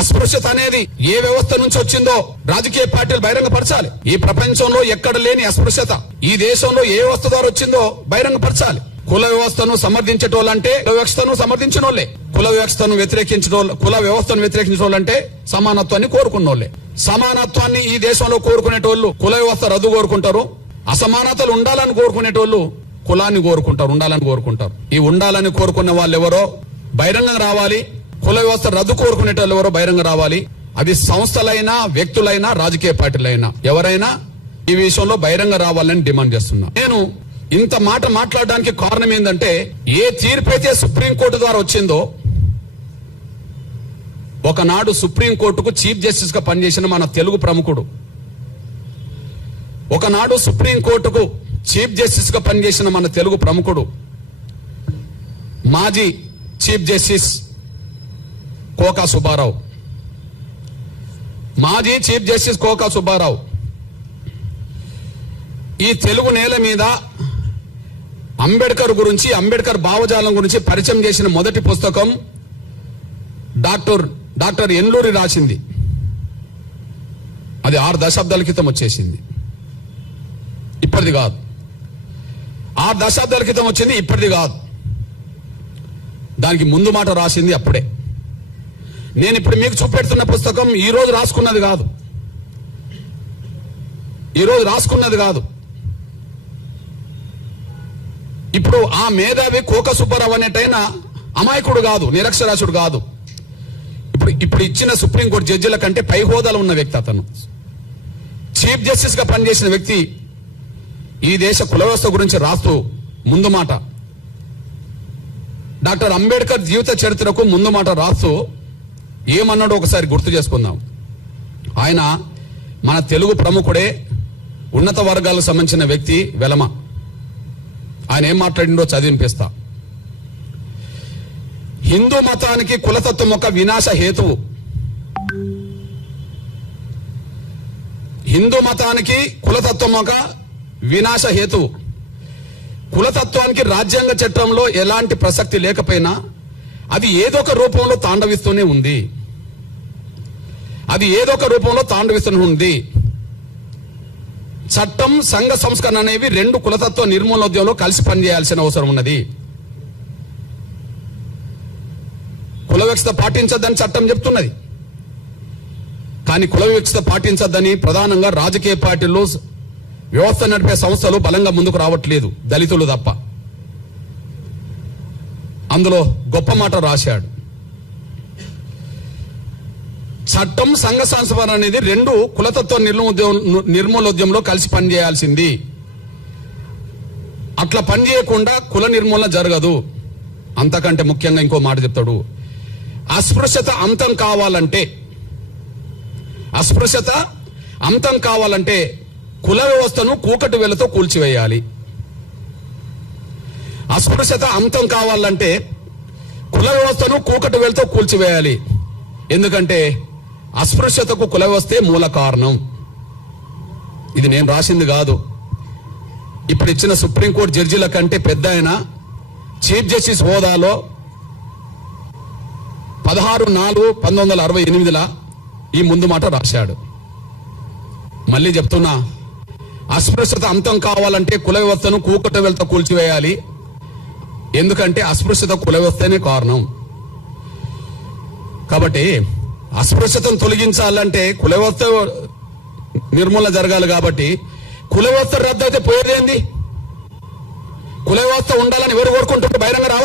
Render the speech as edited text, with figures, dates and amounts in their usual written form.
అస్పృశ్యత అనేది ఏ వ్యవస్థ నుంచి వచ్చిందో రాజకీయ పార్టీలు బహిరంగపరచాలి. ఈ ప్రపంచంలో ఎక్కడ లేని అస్పృశ్యత ఈ దేశంలో ఏ వ్యవస్థ ద్వారా వచ్చిందో బహిరంగపరచాలి. కుల వ్యవస్థను సమర్థించేటోళ్ళంటే కుల వ్యవస్థను సమర్థించిన వాళ్ళే, కుల వ్యవస్థను కుల వ్యవస్థను వ్యతిరేకించిన వాళ్ళంటే సమానత్వాన్ని కోరుకున్నోళ్లే. సమానత్వాన్ని ఈ దేశంలో కోరుకునేటోళ్ళు కుల వ్యవస్థ రద్దు కోరుకుంటారు. అసమానతలు ఉండాలని కోరుకునేటోళ్ళు కులాన్ని కోరుకుంటారు, ఉండాలని కోరుకుంటారు. ఈ ఉండాలని కోరుకునే వాళ్ళు ఎవరో బహిరంగంగా రావాలి. కుల వ్యవస్థ రద్దు కోరుకునేటోళ్ళు ఎవరో బహిరంగ రావాలి. అది సంస్థలైనా వ్యక్తులైనా రాజకీయ పార్టీలైనా ఎవరైనా ఈ విషయంలో బహిరంగ రావాలని డిమాండ్ చేస్తున్నా. నేను ఇంత మాట మాట్లాడడానికి కారణం ఏంటంటే ఏ తీర్పు అయితే సుప్రీంకోర్టు ద్వారా వచ్చిందో, ఒకనాడు సుప్రీంకోర్టుకు చీఫ్ జస్టిస్ గా పనిచేసిన మన తెలుగు ప్రముఖుడు, ఒకనాడు సుప్రీంకోర్టుకు చీఫ్ జస్టిస్ గా పనిచేసిన మన తెలుగు ప్రముఖుడు, మాజీ చీఫ్ జస్టిస్ కోకా సుబ్బారావు, మాజీ చీఫ్ జస్టిస్ కోకా సుబ్బారావు ఈ తెలుగు నేల మీద అంబేద్కర్ గురించి, అంబేద్కర్ భావజాలం గురించి పరిచయం చేసిన మొదటి పుస్తకం డాక్టర్ ఎన్లూరి రాసింది. అది 6 దశాబ్దాల క్రితం వచ్చేసింది, ఇప్పటిది కాదు. 6 దశాబ్దాల క్రితం వచ్చింది, ఇప్పటిది కాదు. దానికి ముందు మాట రాసింది అప్పుడే. నేను ఇప్పుడు మీకు చూపెడుతున్న పుస్తకం ఈ రోజు రాసుకున్నది కాదు, ఇప్పుడు ఆ మేధావి కోక సుబ్బారావు అనేటైనా అమాయకుడు కాదు, నిరక్షరాస్యుడు కాదు. ఇప్పుడు ఇచ్చిన సుప్రీంకోర్టు జడ్జిల కంటే పై హోదాలో ఉన్న వ్యక్తి. అతను చీఫ్ జస్టిస్ గా పనిచేసిన వ్యక్తి ఈ దేశ కుల వ్యవస్థ గురించి రాస్తూ ముందు మాట, డాక్టర్ అంబేద్కర్ జీవిత చరిత్రకు ముందు మాట రాస్తూ ఏమన్నాడో ఒకసారి గుర్తు చేసుకుందాం. ఆయన మన తెలుగు ప్రముఖుడే, ఉన్నత వర్గాలకు సంబంధించిన వ్యక్తి వెలమ. ఆయన ఏం మాట్లాడిండో చదివినిపిస్తా. హిందూ మతానికి కులతత్వం ఒక వినాశ హేతువు. హిందూ మతానికి కులతత్వం ఒక వినాశ హేతువు. కులతత్వానికి రాజ్యాంగ చట్టంలో ఎలాంటి ప్రసక్తి లేకపోయినా అది ఏదో ఒక రూపంలో తాండవిస్తూనే ఉంది. చట్టం, సంఘ సంస్కరణ అనేవి 2 కులతత్వ నిర్మూలనోద్యమంలో కలిసి పనిచేయాల్సిన అవసరం ఉన్నది. కుల వివక్షత పాటించద్దని చట్టం చెప్తున్నది, కానీ కుల వివక్షత పాటించద్దని ప్రధానంగా రాజకీయ పార్టీలు, వ్యవస్థ నడిపే సంస్థలు బలంగా ముందుకు రావట్లేదు, దళితులు తప్ప. అందులో గొప్ప మాట రాశాడు. చట్టం, సంఘ సంస్కరణ అనేది 2 కులతత్వ నిర్మూలనోద్యమంలో కలిసి పనిచేయాల్సింది. అట్లా పనిచేయకుండా కుల నిర్మూలన జరగదు. అంతకంటే ముఖ్యంగా ఇంకో మాట చెప్తాడు. అస్పృశ్యత అంతం కావాలంటే కుల వ్యవస్థను కూకటి వేలతో కూల్చివేయాలి. అస్పృశ్యత అంతం కావాలంటే కుల వ్యవస్థను కూకటి వేలతో కూల్చివేయాలి. ఎందుకంటే అస్పృశ్యతకు కుల వ్యవస్థే మూల కారణం. ఇది నేను రాసింది కాదు. ఇప్పుడు ఇచ్చిన సుప్రీంకోర్టు జడ్జిల కంటే పెద్ద ఆయన చీఫ్ జస్టిస్ హోదాలో 16/4/1968 ఈ ముందు మాట రాశాడు. మళ్ళీ చెప్తున్నా, అస్పృశ్యత అంతం కావాలంటే కుల వ్యవస్థను కూకటి వేలతో కూల్చివేయాలి. ఎందుకంటే అస్పృశ్యత కుల వ్యవస్థనే కారణం. కాబట్టి అస్పృశ్యతను తొలగించాలంటే కుల వ్యవస్థ నిర్మూలన జరగాలి. కాబట్టి కుల వ్యవస్థ రద్దు అయితే పోయేదేంది? కుల వ్యవస్థ ఉండాలని ఎవరు కోరుకుంటుంటే బహిరంగ రావాలి.